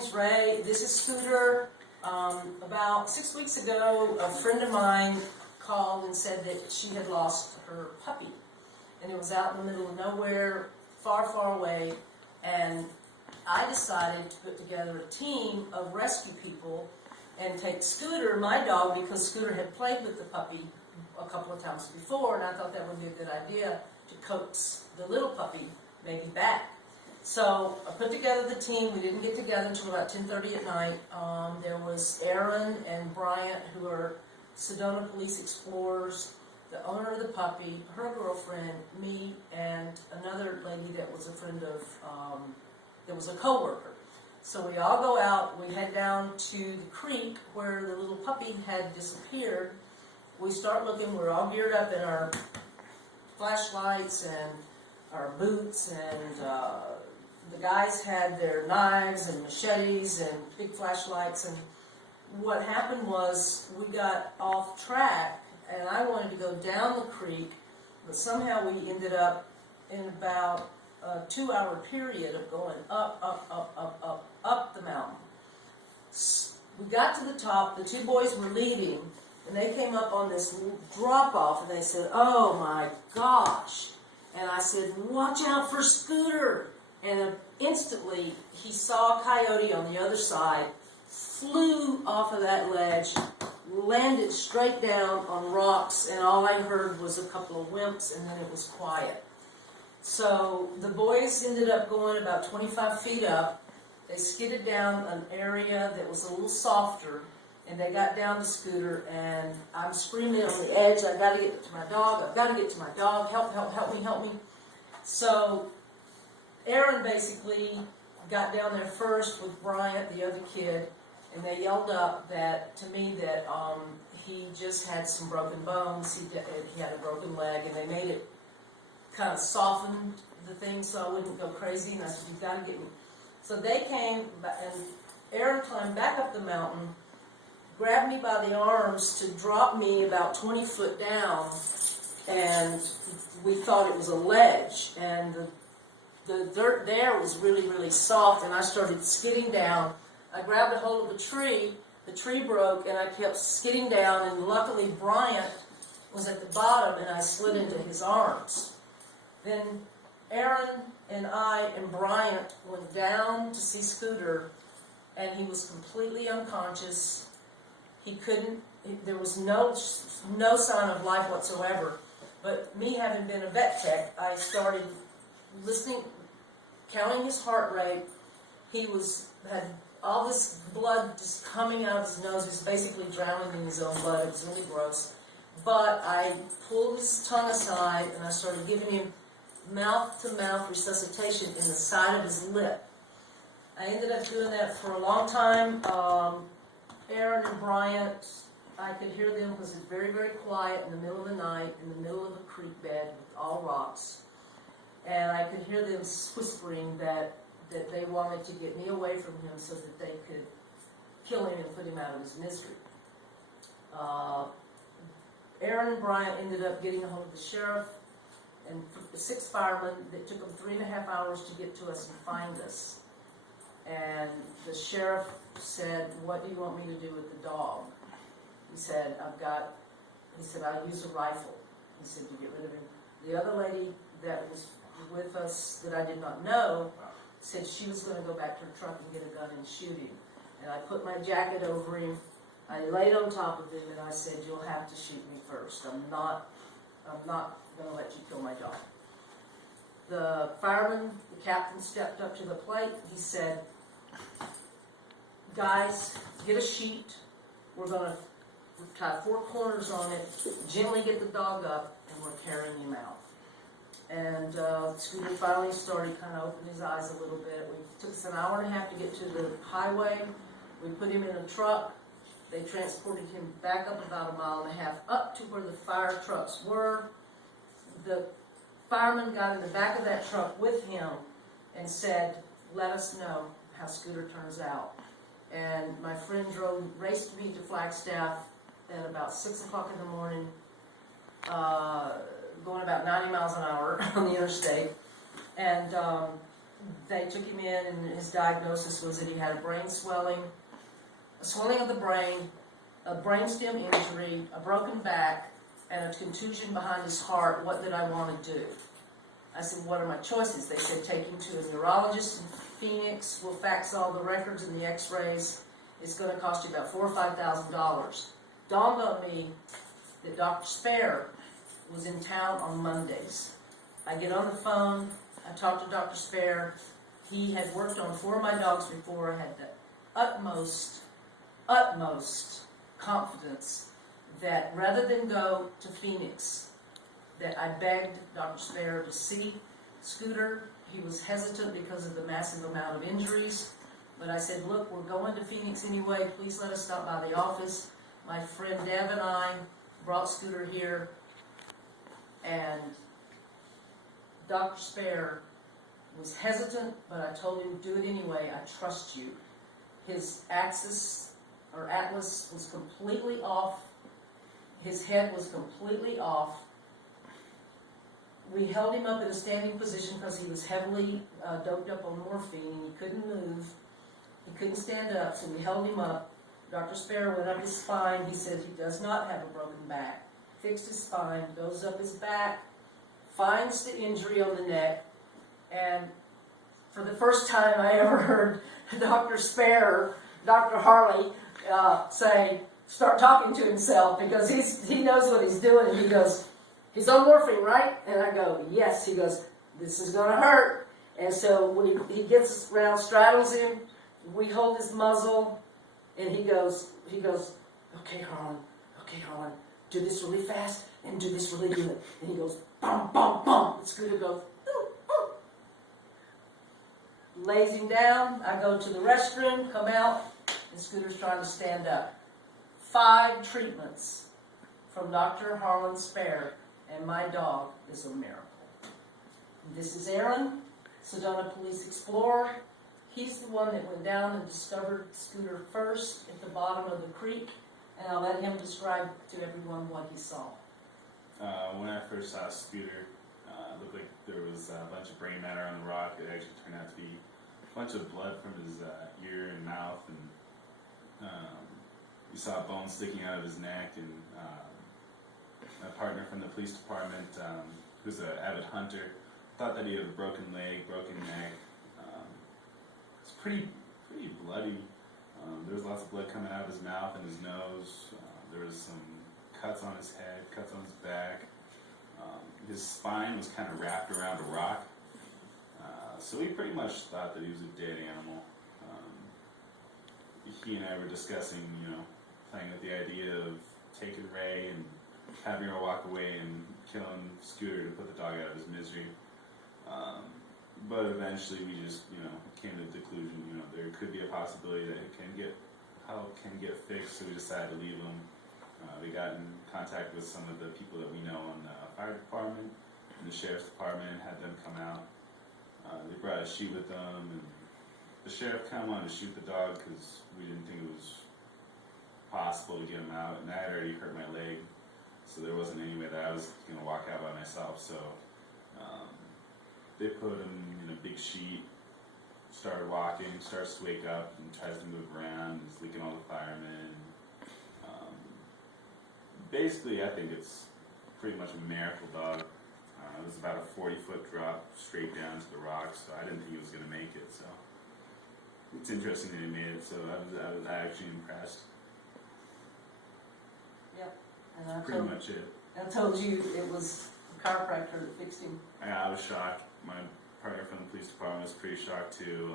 name's Ray. This is Scooter. About 6 weeks ago, a friend of mine called and said that she had lost her puppy. And it was out in the middle of nowhere, far, far away. And I decided to put together a team of rescue people and take Scooter, my dog, because Scooter had played with the puppy a couple of times before, and I thought that would be a good idea to coax the little puppy maybe back. So I put together the team. We didn't get together until about 10:30 at night. There was Aaron and Bryant, who are Sedona Police Explorers, the owner of the puppy, her girlfriend, me, and another lady that was a friend of, that was a co-worker. So we all go out. We head down to the creek where the little puppy had disappeared. We start looking. We're all geared up in our flashlights and our boots, and the guys had their knives and machetes and big flashlights. And what happened was we got off track, and I wanted to go down the creek, but somehow we ended up in about a 2-hour period of going up the mountain. We got to the top. The two boys were leading, and they came up on this drop-off, and they said, "Oh my gosh." And I said, "Watch out for Scooter." And instantly, he saw a coyote on the other side, flew off of that ledge, landed straight down on rocks, and all I heard was a couple of whimps, and then it was quiet. So the boys ended up going about 25 feet up. They skidded down an area that was a little softer, and they got down to Scooter, and I'm screaming on the edge, "I've got to get to my dog, I've got to get to my dog, help, help, help me, help me." So Aaron basically got down there first with Bryant, the other kid, and they yelled up to me that he just had some broken bones, he had a broken leg, and they made it kind of soften the thing so I wouldn't go crazy, and I said, "You've got to get me." So they came, and Aaron climbed back up the mountain, grabbed me by the arms to drop me about 20 foot down, and we thought it was a ledge, and the dirt there was really, really soft, and I started skidding down. I grabbed a hold of a tree, the tree broke, and I kept skidding down, and luckily Bryant was at the bottom, and I slid into his arms. Then Aaron and I and Bryant went down to see Scooter, and he was completely unconscious. He couldn't, there was no sign of life whatsoever. But me having been a vet tech, I started listening, counting his heart rate. He had all this blood just coming out of his nose. He was basically drowning in his own blood. It was really gross. But I pulled his tongue aside, and I started giving him mouth-to-mouth resuscitation in the side of his lip. I ended up doing that for a long time. Aaron and Bryant, I could hear them because it's very, very quiet in the middle of the night, in the middle of a creek bed with all rocks. And I could hear them whispering that they wanted to get me away from him so that they could kill him and put him out of his misery. Aaron and Bryant ended up getting a hold of the sheriff and 6 firemen. It took them 3.5 hours to get to us and find us. And the sheriff said, "What do you want me to do with the dog?" He said, "I'll use a rifle." He said, "To get rid of him." The other lady that was with us that I did not know said she was going to go back to her truck and get a gun and shoot him. And I put my jacket over him. I laid on top of him, and I said, "You'll have to shoot me first. I'm not going to let you kill my dog." The fireman, the captain, stepped up to the plate. He said, "Guys, get a sheet. We're going to tie 4 corners on it, gently get the dog up, and we're carrying him out." And Scooter finally started kind of opening his eyes a little bit. It took us an hour and a half to get to the highway. We put him in a truck. They transported him back up about 1.5 miles up to where the fire trucks were. The fireman got in the back of that truck with him and said, "Let us know how Scooter turns out." And my friend raced me to Flagstaff at about 6 o'clock in the morning, going about 90 miles an hour on the interstate. And they took him in, and his diagnosis was that he had a brain swelling, a swelling of the brain, a brainstem injury, a broken back, and a contusion behind his heart. What did I want to do? I said, what are my choices? They said, take him to a neurologist in Phoenix. We'll fax all the records and the x-rays. It's going to cost you about $4,000 or $5,000. Dawned on me that Dr. Sparer was in town on Mondays. I get on the phone. I talked to Dr. Sparer. He had worked on 4 of my dogs before. I had the utmost confidence that rather than go to Phoenix, that I begged Dr. Sparer to see Scooter. He was hesitant because of the massive amount of injuries. But I said, look, we're going to Phoenix anyway. Please let us stop by the office. My friend Deb and I brought Scooter here. And Dr. Sparer was hesitant, but I told him, do it anyway. I trust you. His axis or atlas was completely off. His head was completely off. We held him up in a standing position because he was heavily doped up on morphine and he couldn't move. He couldn't stand up, so we held him up. Dr. Sparer went up his spine. He said he does not have a broken back. Fixed his spine, goes up his back, finds the injury on the neck, and for the first time I ever heard Dr. Sparer, Dr. Harley, start talking to himself because he knows what he's doing, and he goes, he's on morphine, right? And I go, yes. He goes, this is going to hurt. And so when he gets around, straddles him, we hold his muzzle, and he goes, okay, Harlan, do this really fast and do this really good. And he goes, bum, bum, bum. And Scooter goes, ooh, ooh. Lays him down. I go to the restroom, come out, and Scooter's trying to stand up. 5 treatments from Dr. Harlan Sparer, and my dog is a miracle. This is Aaron, Sedona Police Explorer. He's the one that went down and discovered Scooter first at the bottom of the creek, and I'll let him describe to everyone what he saw. When I first saw Scooter, it looked like there was a bunch of brain matter on the rock. It actually turned out to be a bunch of blood from his ear and mouth, and you saw bones sticking out of his neck, and my partner from the police department, who's an avid hunter, thought that he had a broken leg, broken neck. It's pretty bloody. There was lots of blood coming out of his mouth and his nose. There was some cuts on his head, cuts on his back. His spine was kind of wrapped around a rock. So we pretty much thought that he was a dead animal. He and I were discussing, playing with the idea of taking Ray and having her walk away and killing Scooter to put the dog out of his misery. But eventually we just, came to the conclusion, there could be a possibility that it can get fixed, so we decided to leave him. We got in contact with some of the people that we know in the fire department and the sheriff's department, had them come out. They brought a sheet with them, and the sheriff kind of wanted to shoot the dog because we didn't think it was possible to get him out, and I had already hurt my leg, so there wasn't any way that I was going to walk out by myself. So they put him in a big sheet, started walking, starts to wake up and tries to move around, he's licking all the firemen. Basically, I think it's pretty much a miracle dog. It was about a 40-foot drop straight down to the rocks, so I didn't think he was going to make it. So it's interesting that he made it, so I was actually impressed. Yep. And That's pretty much it. I told you it was a chiropractor that fixed him. Yeah, I was shocked. My partner from the police department was pretty shocked too.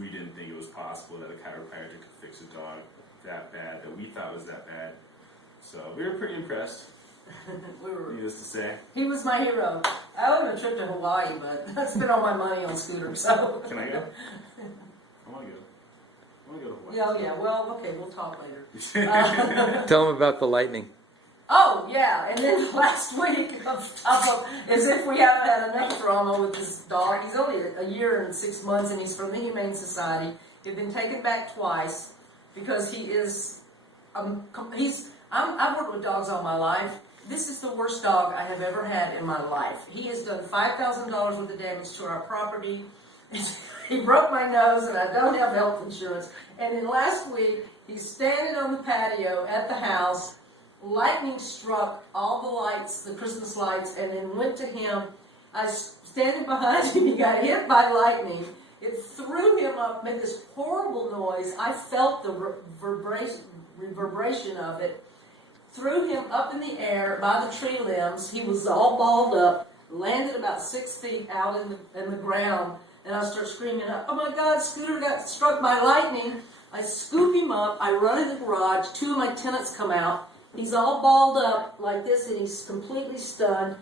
We didn't think it was possible that a chiropractor could fix a dog that bad, that we thought was that bad. So we were pretty impressed. Needless to say. He was my hero. I owed him a trip to Hawaii, but I spent all my money on Scooter, so. Can I go? I want to go. I want to go to Hawaii. Yeah, well, okay, we'll talk later. Tell him about the lightning. Oh, yeah, and then last week, as if we haven't had enough drama with this dog, he's only a year and 6 months, and he's from the Humane Society. He'd been taken back twice, because he is, I've worked with dogs all my life, This is the worst dog I have ever had in my life. He has done $5,000 worth of damage to our property. He broke my nose, and I don't have health insurance. And then last week, he's standing on the patio at the house. Lightning struck all the lights, the Christmas lights, and then went to him. I was standing behind him. He got hit by lightning. It threw him up, made this horrible noise. I felt the reverberation of it. Threw him up in the air by the tree limbs. He was all balled up, landed about 6 feet out in the ground, and I start screaming, "Oh my God, Scooter got struck by lightning." I scoop him up, I run in the garage, 2 of my tenants come out. He's all balled up like this, and he's completely stunned.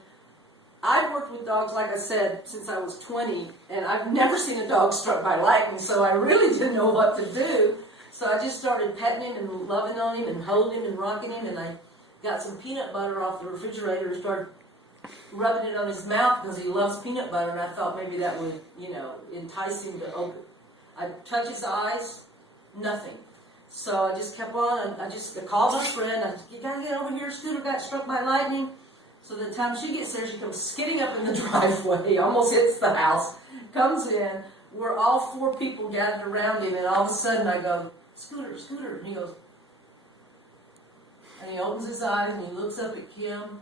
I've worked with dogs, like I said, since I was 20, and I've never seen a dog struck by lightning, so I really didn't know what to do. So I just started petting him and loving on him and holding him and rocking him, and I got some peanut butter off the refrigerator and started rubbing it on his mouth because he loves peanut butter, and I thought maybe that would, entice him to open. I touch his eyes, nothing. So I just kept on, and I called my friend. "You gotta get over here, Scooter got struck by lightning." So the time she gets there, she comes skidding up in the driveway, almost hits the house, comes in. We're all 4 people gathered around him, and all of a sudden I go, "Scooter, Scooter," and he goes, and he opens his eyes, and he looks up at Kim,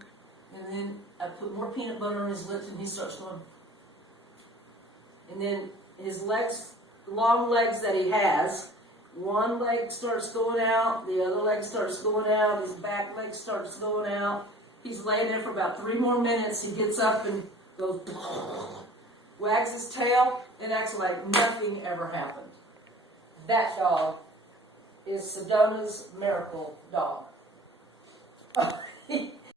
and then I put more peanut butter on his lips, and he starts going. And then his legs, long legs that he has, one leg starts going out, the other leg starts going out, his back leg starts going out. He's laying there for about 3 more minutes. He gets up and goes, wags his tail, and acts like nothing ever happened. That dog is Sedona's miracle dog.